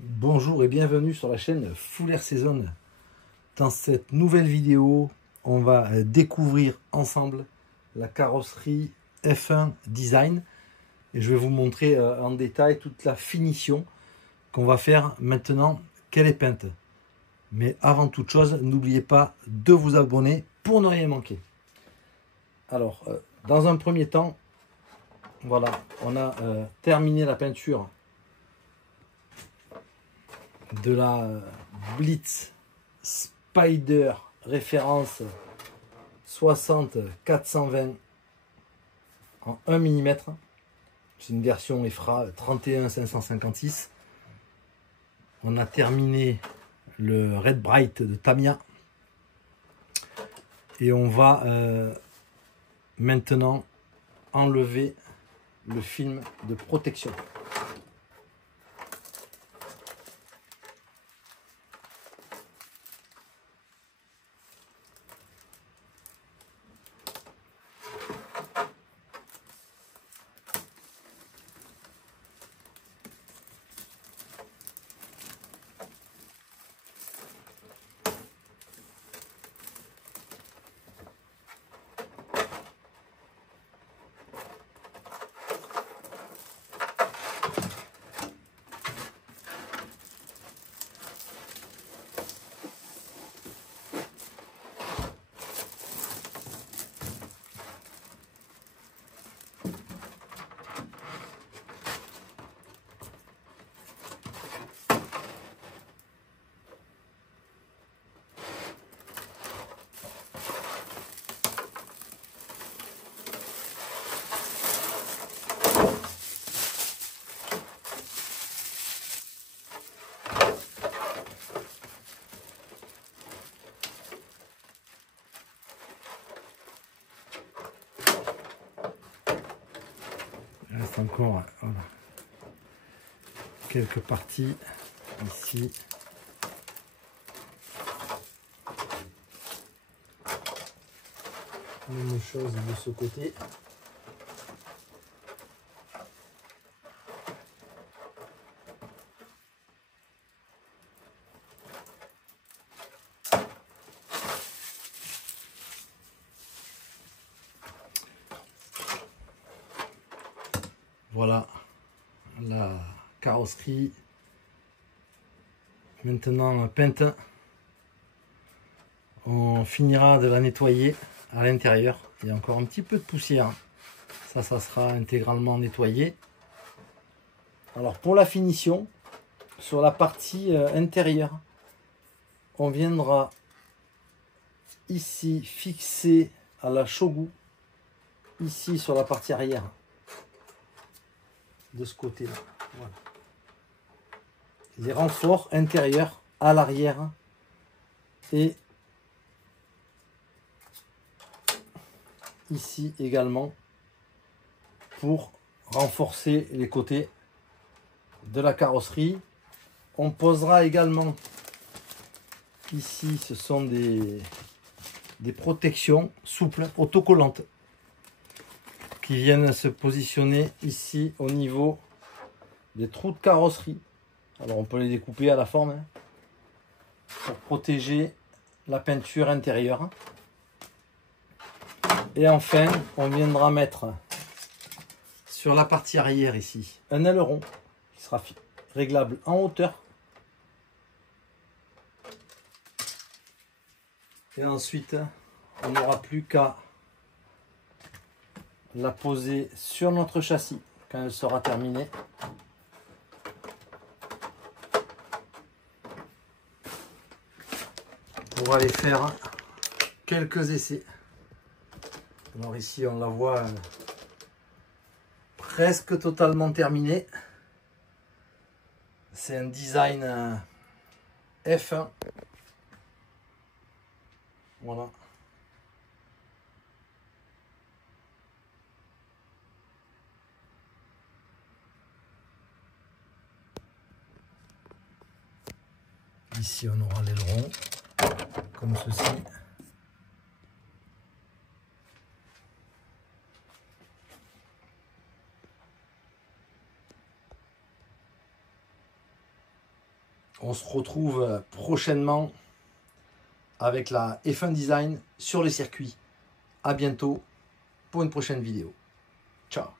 Bonjour et bienvenue sur la chaîne Full Air Season. Dans cette nouvelle vidéo, on va découvrir ensemble la carrosserie F1 Design et je vais vous montrer en détail toute la finition qu'on va faire maintenant qu'elle est peinte. Mais avant toute chose, n'oubliez pas de vous abonner pour ne rien manquer. Alors, dans un premier temps, voilà, on a terminé la peinture de la Blitz Spyder référence 60-420 en 1 mm. C'est une version EFRA 31-556. On a terminé le Red Bright de Tamiya. Et on va maintenant enlever le film de protection. Il reste encore voilà, quelques parties ici. Même chose de ce côté. Voilà la carrosserie maintenant peinte. On finira de la nettoyer à l'intérieur. Il y a encore un petit peu de poussière. Ça sera intégralement nettoyé. Alors pour la finition, sur la partie intérieure, on viendra ici fixer à la shogu, ici sur la partie arrière. De ce côté là, voilà. Les renforts intérieurs à l'arrière et ici également pour renforcer les côtés de la carrosserie. On posera également ici, ce sont des protections souples autocollantes qui viennent se positionner ici au niveau des trous de carrosserie. Alors on peut les découper à la forme hein, pour protéger la peinture intérieure. Et enfin, on viendra mettre sur la partie arrière ici un aileron qui sera réglable en hauteur. Et ensuite, on n'aura plus qu'à la poser sur notre châssis quand elle sera terminée. Pour aller faire quelques essais. Alors ici on la voit presque totalement terminée. C'est un design F1. Voilà. Ici on aura l'aileron comme ceci. On se retrouve prochainement avec la F1 Design sur les circuits. À bientôt pour une prochaine vidéo. Ciao.